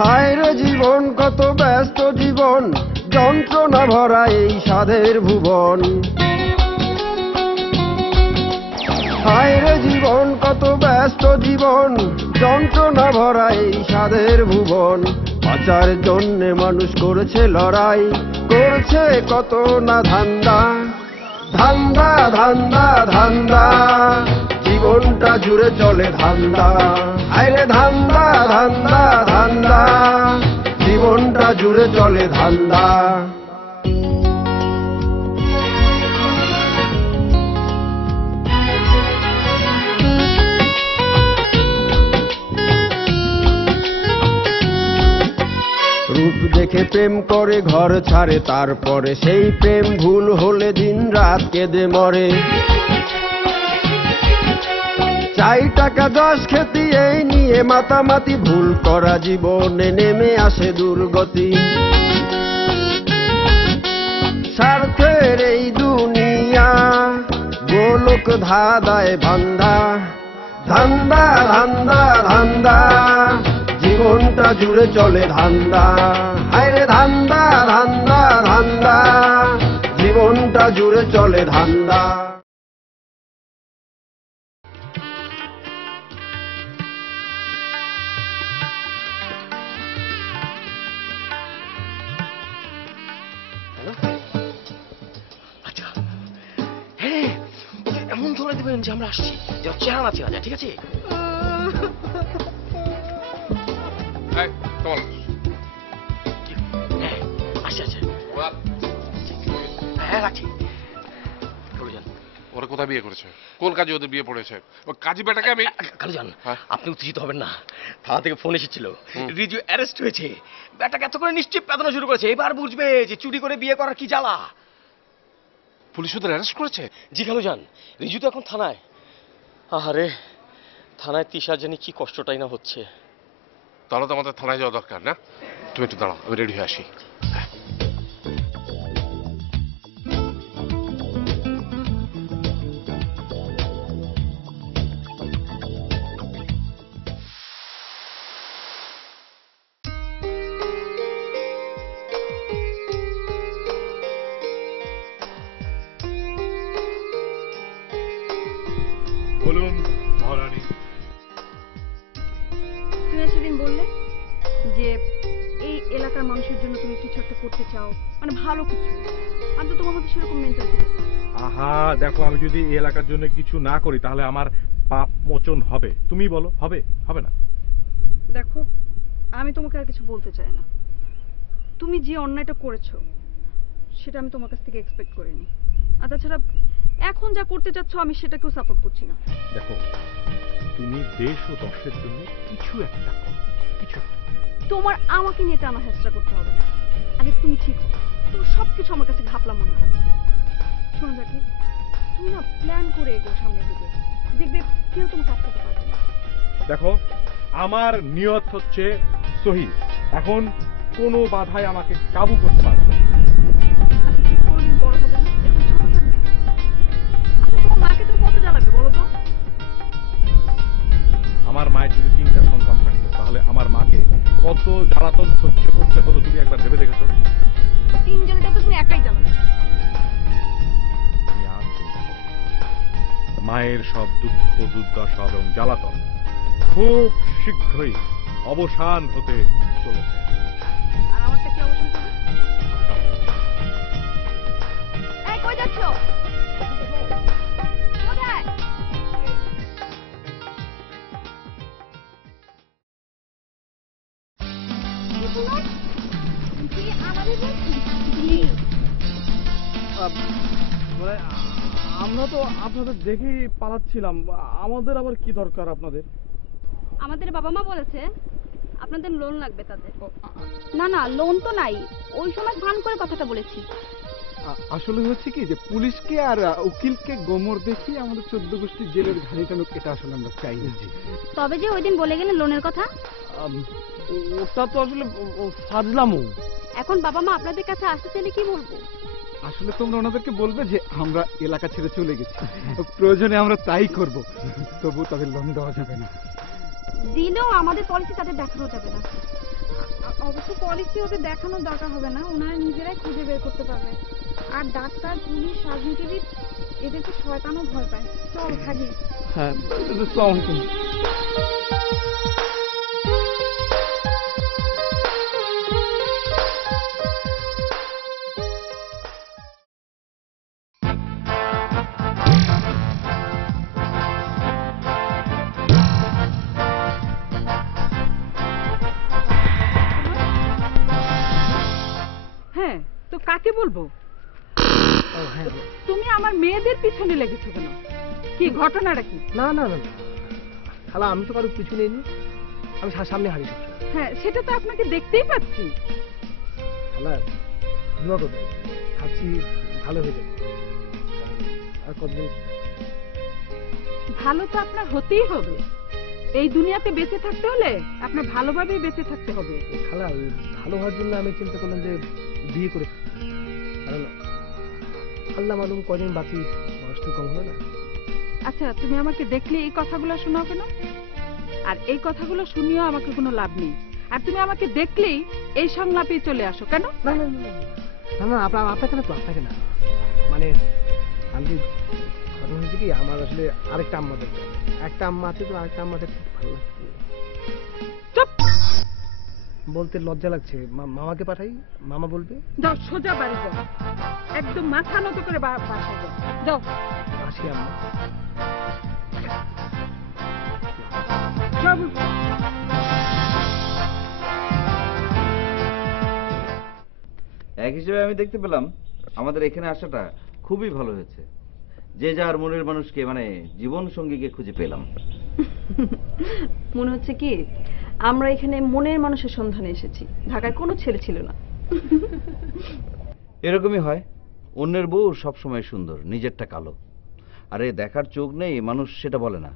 হায় রে জীবন কত ব্যস্ত জীবন, যন্ত্রণা ভরা এই সাধের ভুবন। হায় রে জীবন কত ব্যস্ত জীবন, যন্ত্রণা ভরা এই সাধের ভুবন। বাঁচার জন্যে মানুষ করেছে লড়াই, করছে কত না ধান্দা। ধান্দা ধান্দা ধান্দা, জীবনটা জুড়ে চলে ধান্দা। হায় রে ধান্দা ধান্দা ধান্দা, জীবনটা জুড়ে চলে ধান্দা। রূপ দেখে প্রেম করে ঘর ছাড়ে, তারপরে সেই প্রেম ভুল হলে দিন রাত কেঁদে মরে। চাই টাকা যশ খ্যাতি এই নিয়ে মাতামাতি, ভুল করা জীবনে নেমে আসে দুর্গতি। স্বার্থের এই দুনিয়া গোলক ধাঁধায় বান্ধা। ধান্দা ধান্দা ধান্দা, জীবনটা জুড়ে চলে ধান্দা। হায় রে ধান্দা ধান্দা ধান্দা, জীবনটা জুড়ে চলে ধান্দা। আচ্ছা হ্যাঁ, এমন ধরে দেবেন যে আমরা আসছি, যেন চেহারা না চেনা যায়, ঠিক আছে? ওরা কোথায় বিয়ে করেছে? কোন কাজে ওদের বিয়ে পড়েছে? ও কাজী বেটাকে আমি... কালুজান, আপনি উত্তেজিত হবেন না। থানা থেকে ফোন এসেছিল, রিজু অ্যারেস্ট হয়েছে। বেটাকে এত করে নিশ্চয়ই পেদানো শুরু করেছে। এবার বুঝবে যে চুরি করে বিয়ে করার কি জ্বালা। পুলিশ ওদের অ্যারেস্ট করেছে? জি কালুজান, রিজু তো এখন থানায়। আহারে, থানায় তিশার জানি কি কষ্টটাই না হচ্ছে। তাহলে তো আমাদের থানায় যাওয়া দরকার না? তুমি একটু দাঁড়াও, আমি রেডি হয়ে আসি। বলুন মহারানী। তুমি সেদিন বললে যে এই এলাকার মানুষের জন্য তুমি কিছু একটা করতে চাও, মানে ভালো কিছু। আমি তো তোমার মধ্যে সেরকম মেন্টালিটি দেখি। আহা দেখো, আমি যদি এই এলাকার জন্য কিছু না করি তাহলে আমার পাপ মোচন হবে। তুমি বলো হবে হবে না? দেখো, আমি তোমাকে আর কিছু বলতে চাই না। তুমি যে অন্যায়টা করেছো সেটা আমি তোমার কাছ থেকে এক্সপেক্ট করিনি। আর তাছাড়া এখন যা করতে চাচ্ছ আমি সেটাকেও সাপোর্ট করছি না। দেখো, তুমি দেশ ও দশের জন্য কিছু একটা করো, কিছু। তোমার আমাকে নিয়ে টানা হেঁচড়া করতে হবে না। আগে তুমি ঠিক হো। তোমার সবকিছু আমার কাছে ঘাপলা মনে হয়। শোনো জাকি, তুমি না প্ল্যান করে এগো সামনের দিকে, দেখবে কেউ তোমাকে আটকাতে পারবে না। দেখো, আমার নিয়ত হচ্ছে সহি। এখন কোনো বাধাই আমাকে কাবু করতে পারবে না। কোনদিন বড় হবে না, এখন ছোট থাকবে। আচ্ছা, তোমার মাকে তুমি কত জ্বালাবে বলো তো? আমার মায়ের যদি 3টা সন্তান থাকতো তাহলে আমার মাকে কত জ্বালাতন সহ্য করতে হতো তুমি একবার ভেবে দেখেছো? 3 জনটা তো তুমি একাই জ্বালাবে। আমি আর চিন্তা করি, মায়ের সব দুঃখ দুর্দশা এবং জ্বালাতন খুব শীঘ্রই অবসান হতে চলেছে। আর আমারটা কি অবসান করবে? এই কই যাচ্ছ? কোথায়? আমরা তো আপনাদের দেখেই পালাচ্ছিলাম। আমাদের আবার কি দরকার আপনাদের? আমাদের বাবা মা বলেছে আপনাদের লোন লাগবে তাদের। না না, লোন তো নাই, ওই সময় ভান করে কথাটা বলেছি। আসলে হচ্ছে কি যে পুলিশকে আর উকিলকে গোমর দেখি আমাদের 14 গোষ্ঠী জেলের ঘাড়ি টানুক, এটা আসলে আমরা চাই না। তবে যে ওই দিন বলে গেলেন লোনের কথা, ওটা তো আসলে ফাজলামো। এখন বাবা মা আপনাদের কাছে আসতে চাইলে কি বলবো? আসলে তোমরা ওনাদেরকে বলবে যে আমরা এলাকা ছেড়ে চলে গেছি, প্রয়োজনে আমরা তাই করব, তবু তাদের লোন দেওয়া যাবে না। দিলেও আমাদের পলিসি তাদের দেখানো যাবে না। অবশ্য পলিসি ওদের দেখানোর দরকার হবে না, ওনারা নিজেরাই খুঁজে বের করতে পারবে। আর ডাক্তার, পুলিশ, রাজনীতিবিদ এদেরকে শয়তানও ভয় পায়। চল থাকি। হ্যাঁ, আসসালামু আলাইকুম। হ্যাঁ, তো কাকে বলবো? তুমি আমার মেয়েদের পিছনে লেগেছো কেন? কি ঘটনাটা কি? না না না না, খালা আমি তো কারোর পিছু নেইনি, আমি সামনে হারি সবসময়। হ্যাঁ, সেটা তো আপনাকে দেখতেই পাচ্ছি। খালা দোয়া করবে, খাচ্ছি ভালো হয়ে যাবে। আর কতদিন? ভালো তো আপনার হতেই হবে। এই দুনিয়াতে বেঁচে থাকতে হলে আপনার ভালোভাবেই বেঁচে থাকতে হবে। খালা ওই ভালো হওয়ার জন্য আমি চিন্তা করলাম যে বিয়ে করে ফেলি। কারণ আল্লাহ মালুম কদিন বাঁচি, বয়স তো কম হলো না। আচ্ছা, তুমি আমাকে দেখলে এই কথাগুলো শোনাও কেন? আর এই কথাগুলো শুনিয়েও আমাকে কোনো লাভ নেই। আর তুমি আমাকে দেখলেই এই সংলাপেই চলে আসো কেন? না না না না না, আপনাকে না তো, আপনাকে না, মানে আমি ঘটনা হয়েছে কি, আমার আসলে আরেকটা আম্মা দেখতে হবে। একটা আম্মা আছে তো, আরেকটা আম্মা দেখতে ভালো লাগছে। চুপ! বলতে লজ্জা লাগছে, মামাকে পাঠাই, মামা বলবে। যাও, সোজা বাড়ি যাও, একদম মাথা নত করে বাসায় যাও। যাও। আসি আম্মা। যাও। এক হিসেবে আমি দেখতে পেলাম আমাদের এখানে আসাটা খুবই ভালো হয়েছে। যে যার মনের মানুষকে, মানে জীবন সঙ্গীকে খুঁজে পেলাম। মনে হচ্ছে কি আমরা এখানে মনের মানুষের সন্ধানে এসেছি, ঢাকায় কোনো ছেলে ছিল না। এরকমই হয়, অন্যের বউ সবসময় সুন্দর, নিজেরটা কালো। আরে দেখার চোখ নেই মানুষ সেটা বলে না।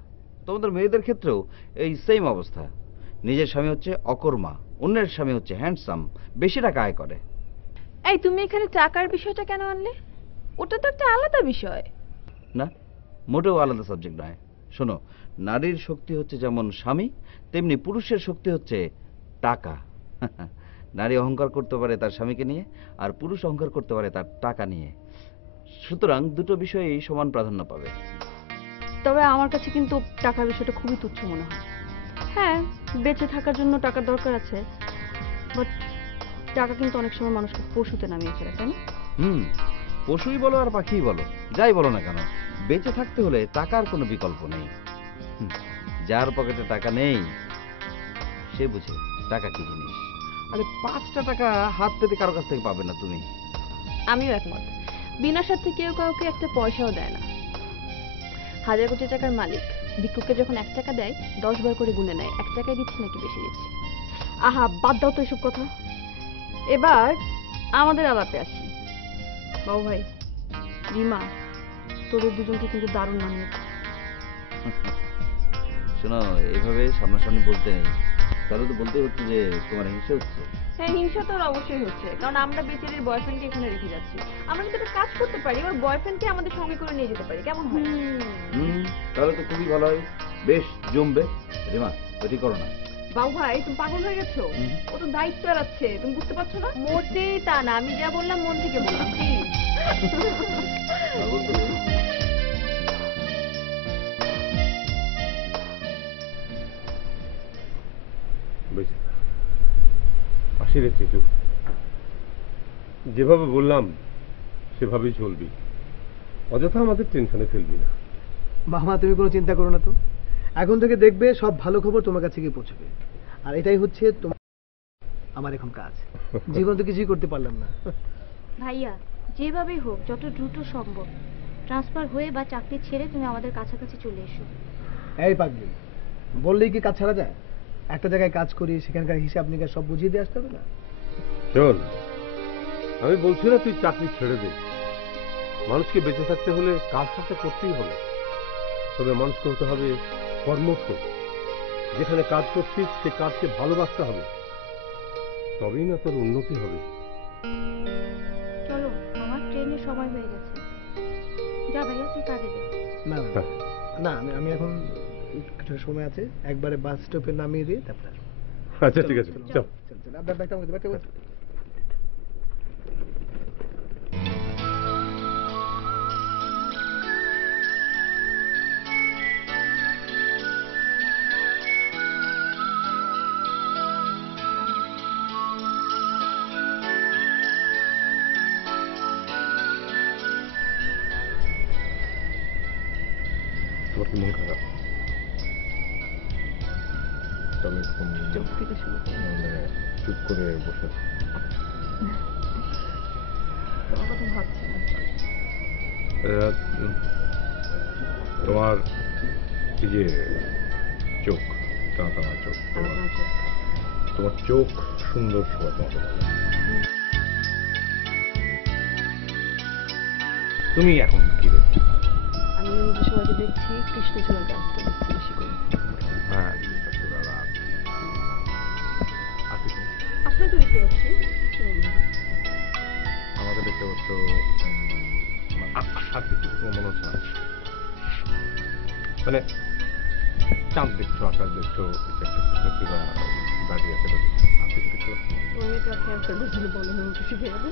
তোমাদের মেয়েদের ক্ষেত্রেও এই সেম অবস্থা। নিজের স্বামী হচ্ছে অকর্মা, অন্যের স্বামী হচ্ছে হ্যান্ডসাম, বেশি টাকা আয় করে। এই তুমি এখানে টাকার বিষয়টা কেন আনলে? ওটা তো একটা আলাদা বিষয়। না, মোটেও আলাদা সাবজেক্ট নয়। শোনো, নারীর শক্তি হচ্ছে যেমন স্বামী, তেমনি পুরুষের শক্তি হচ্ছে টাকা। নারী অহংকার করতে পারে তার স্বামীকে নিয়ে, আর পুরুষ অহংকার করতে পারে তার টাকা নিয়ে। সুতরাং দুটো বিষয়েই সমান প্রাধান্য পাবে। তবে আমার কাছে কিন্তু টাকার বিষয়টা খুবই তুচ্ছ মনে হয়। হ্যাঁ, বেঁচে থাকার জন্য টাকার দরকার আছে, বাট টাকা কিন্তু অনেক সময় মানুষকে পশুতে নামিয়ে ফেলে, তাই না? পশুই বলো আর পাখিই বলো, যাই বলো না কেন, বেঁচে থাকতে হলে টাকার কোনো বিকল্প নেই। যার পকেটে টাকা নেই সে বুঝে টাকা কি জিনিস। আরে 5টা টাকা হাত পেতে কারো কাছ থেকে পাবে না তুমি। আমিও একমত, বিনা স্বার্থে কেউ কাউকে একটা পয়সাও দেয় না। 1000 কোটি টাকার মালিক ভিক্ষুককে যখন 1 টাকা দেয় 10 বার করে গুনে নেয়, 1 টাকায় দিচ্ছি নাকি বেশি দিচ্ছি। আহা, বাদ দাও তো এসব কথা। এবার আমাদের আলাপে আসি। বাবু ভাই, রিমা, তোদের দুজনকে কিন্তু দারুণ মানিয়েছে। শোনো, এইভাবে সামনাসামনি বলতে নেই, তাহলে তো বলতেই হচ্ছে যে তোমার হিংসা হচ্ছে। হ্যাঁ, হিংসা তো অবশ্যই হচ্ছে, কারণ আমরা বেচারির বয়ফ্রেন্ডকে এখানে রেখে যাচ্ছি। আমরা কিন্তু একটা কাজ করতে পারি, ওর বয়ফ্রেন্ডকে আমাদের সঙ্গে করে নিয়ে যেতে পারি, কেমন হয়? তাহলে তো খুবই ভালো হয়, বেশ জমবে। রিমা, এটি করো না। বাবু ভাই, তুমি পাগল হয়ে গেছো? ও তো দায়িত্ব এড়াচ্ছে, তুমি বুঝতে পারছো না? মোটেই তা না, আমি যা বললাম মন থেকে বললাম। আসি রে চিটু, যেভাবে বললাম সেভাবেই চলবি, অযথা আমাদের টেনশনে ফেলবি না। মামা তুমি কোনো চিন্তা করো না তো, এখন থেকে দেখবে সব ভালো খবর তোমার কাছে গিয়ে পৌঁছবে। আর এটাই হচ্ছে তোমার আমার এখন কাজ। জীবন তো কিছুই করতে পারলাম না। ভাইয়া, যেভাবেই হোক যত দ্রুত সম্ভব ট্রান্সফার হয়ে বা চাকরি ছেড়ে তুমি আমাদের কাছাকাছি চলে এসো। এই পাগলি, বললেই কি কাজ ছাড়া যায়? একটা জায়গায় কাজ করি, সেখানকার হিসাব নিকাশ সব বুঝিয়ে দিয়ে আসতে হবে না? শোন, আমি বলছি না তুই চাকরি ছেড়ে দে। মানুষকে বেঁচে থাকতে হলে কাজটা করতেই হবে, তবে মানুষকে হতে হবে কর্মঠ। যেখানে কাজ করছিস সে কাজকে ভালোবাসতে হবে, তবেই না তোর উন্নতি হবে। চলো, আমার ট্রেনের সময় হয়ে গেছে। যা ভাইয়া, তুই কাজে যা। না না, আমি এখন কিছু সময় আছে, একবারে বাস স্টপে নামিয়ে দিয়ে তারপরে আসবো। আচ্ছা ঠিক আছে চল। ব্যাগটা আমাকে দে, ব্যাগটা আমাকে দে। তোমার কি মন খারাপ? তাহলে চোখ থেকে শুরু মানে চুপ করে বসে তোমার কথা ভাবছি না। তোমার এই যে চোখ, টানা টানা চোখ, তোমার চোখ সুন্দর সবাই তোমাকে বলে। তুমি এখন কি রে? আমি নিজে সবাইকে দেখছি কৃষ্ণচূড়ার গাছটা দেখতে বেশি করে। হ্যাঁ আপনাকে তো দেখতে পাচ্ছি। আমাকে দেখতে পাচ্ছ আর কিছু তোমার মনে হচ্ছে না? মানে চাঁদ দেখছো, আকাশ দেখছো, কৃষ্ণচূড়া দাঁড়িয়ে আছে, আর কিছু দেখতে পাচ্ছ? তুমি তো ক্যান্সার বুঝলে বলেন আমি কিছু খেয়ে যাবে।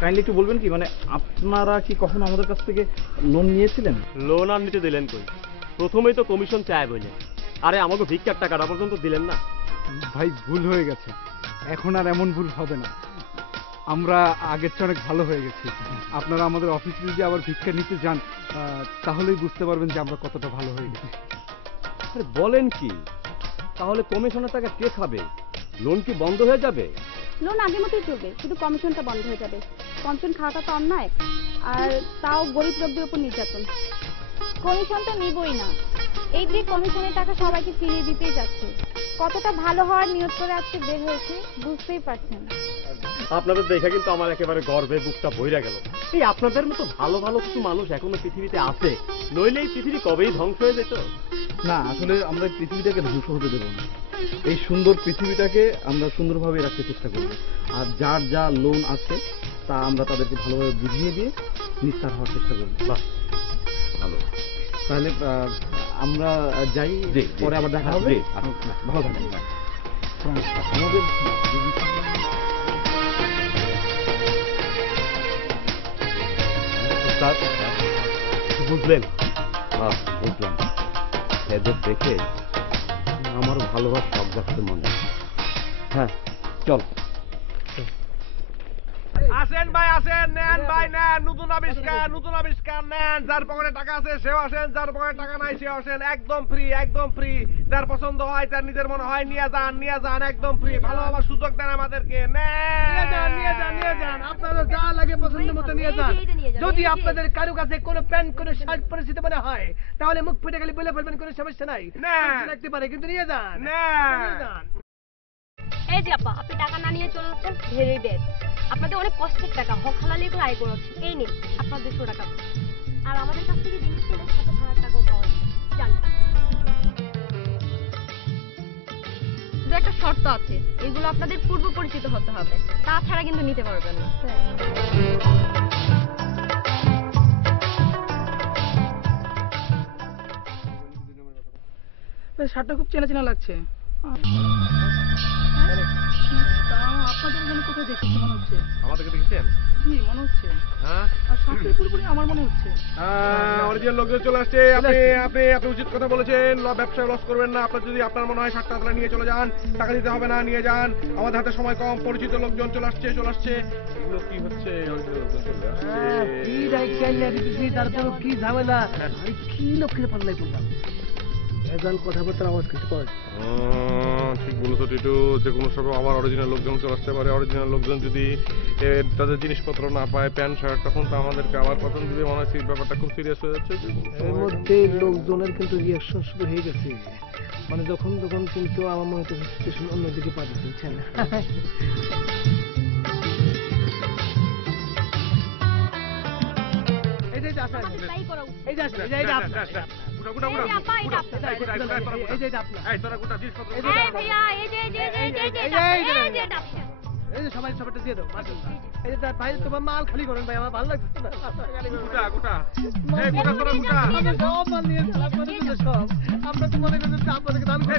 কাইন্ডলি একটু বলবেন কি মানে আপনারা কি কখনো আমাদের কাছ থেকে লোন নিয়েছিলেন? লোন আর নিতে দিলেন কই? প্রথমেই তো কমিশন চায় বললেন, আরে আমাকে ভিক্ষার টাকাটা পর্যন্ত দিলেন না। ভাই ভুল হয়ে গেছে, এখন আর এমন ভুল হবে না। আমরা আগের চেয়ে অনেক ভালো হয়ে গেছি। আপনারা আমাদের অফিসে যদি আবার ভিক্ষা নিতে যান তাহলেই বুঝতে পারবেন যে আমরা কতটা ভালো হয়ে গেছি। আরে বলেন কি, তাহলে কমিশনের টাকা কে খাবে? লোন কি বন্ধ হয়ে যাবে? লোন আগের মতোই চলবে, শুধু কমিশনটা বন্ধ হয়ে যাবে। কমিশন খাওয়াটা তো অন্যায়, আর তাও গরিব লোকদের উপর নির্যাতন। কমিশন তো নিবই না, এই যে কমিশনের টাকা সবাইকে ফিরিয়ে দিতেই যাচ্ছে। কতটা ভালো হওয়ার নিয়ত করে আজকে বের হয়েছে বুঝতেই পারছেন। আপনাদের দেখে কিন্তু আমার একেবারে গর্বে বুকটা ভইরা গেল। এই আপনাদের মতো ভালো ভালো কিছু মানুষ এখনো পৃথিবীতে আছে, নইলে এই পৃথিবী কবেই ধ্বংস হয়ে যেত। না, আসলে আমরা এই পৃথিবীটাকে ধ্বংস হতে দেব না। এই সুন্দর পৃথিবীটাকে আমরা সুন্দরভাবে রাখতে চেষ্টা করব। আর যার যা লোন আছে তা আমরা তাদেরকে ভালোভাবে বুঝিয়ে দিয়ে নিস্তার হওয়ার চেষ্টা করব। বাহ, ভালো। তাহলে আমরা যাই, পরে আবার দেখা হবে। ভালো থাকবেন। আমাদের বুঝলেন? হ্যাঁ বুঝলাম। এদের দেখে আমারও ভালোবাসা সব যাচ্ছে মনে। হ্যাঁ চল। আসেন ভাই আসেন, নেন ভাই নেন, নতুন আবিষ্কার নতুন আবিষ্কার নেন। যার পকেটে টাকা আছে সেও আসেন, যার পকেটে টাকা নাই সেও আসেন। একদম ফ্রি, একদম ফ্রি। যার পছন্দ হয়, যার নিজের মনে হয় নিয়ে যান একদম ফ্রি। ভালো হওয়ার সুযোগ দেন আমাদেরকে। নিয়ে যান আপনারা যা লাগে পছন্দ মতো নিয়ে যান। যদি আপনাদের কারো কাছে কোনো প্যান্ট কোনো শার্ট পরিচিত মনে হয় তাহলে মুখ ফুটে গেলে বলে ফেলবেন, কোনো সমস্যা নাই, রাখতে পারে, কিন্তু নিয়ে যান। এই যে আপা, আপনি টাকা না নিয়ে চলে যাচ্ছেন, ভেরি ব্যাড। আপনাদের অনেক কষ্টের টাকা, হক হালালি করে আয় করেছেন। এই নিন আপনার 200 টাকা। আর আমাদের কাছ থেকে জিনিস কিনে সাথে ভাড়ার টাকাও পাওয়া যায়। জান, শুধু একটা শর্ত আছে, এগুলো আপনাদের পূর্ব পরিচিত হতে হবে, তাছাড়া কিন্তু নিতে পারবেন না। শার্টটা খুব চেনা চেনা লাগছে। আপনাদের এখানে কোথায় দেখেছি মনে হচ্ছে? আমাদেরকে দেখেছেন? জি মনে হচ্ছে। হ্যাঁ, আর শার্টটা পুরোপুরি আমার মনে হচ্ছে। অরিজিনাল লোকজন চলে আসছে। আপনি উচিত কথা বলেছেন, ব্যবসায় লস করবেন না। আপনার যদি আপনার মনে হয় শার্টটা আপনারা নিয়ে চলে যান, টাকা দিতে হবে না, নিয়ে যান। আমাদের হাতে সময় কম, পরিচিত লোকজন চলে আসছে। এগুলো কি হচ্ছে? তারপর কি ঝামেলা, কি লক্ষ্যের পাল্লাই পড়লাম। ভেজাল কথাবার্তার আওয়াজ কিন্তু পাওয়া যায়। ঠিক বলেছো টিটু, যে কোনো সময় আমার অরিজিনাল লোকজন চলে আসতে পারে। অরিজিনাল লোকজন যদি তাদের জিনিসপত্র না পায়, প্যান্ট শার্ট, তখন তো আমাদেরকে আবার পতন দিবে। মনে হয় ব্যাপারটা খুব সিরিয়াস হয়ে যাচ্ছে। এর মধ্যে লোকজনের কিন্তু রিয়াকশন শুরু হয়ে গেছে, মানে যখন কিন্তু আমার মনে হচ্ছে সিচুয়েশন অন্যদিকে পাঠিয়ে দিচ্ছেন। এই যে আসেন, এই যে আসেন, এই যে আপনার, এই যে সবাই সবাইটা দিয়ে দাও। এই যে ভাই তোমার মাল খালি করেন ভাই, আমার ভালো লাগছে না। সব মাল নিয়ে সব আমরা তো মনে করি আপনাদেরকে দান করি।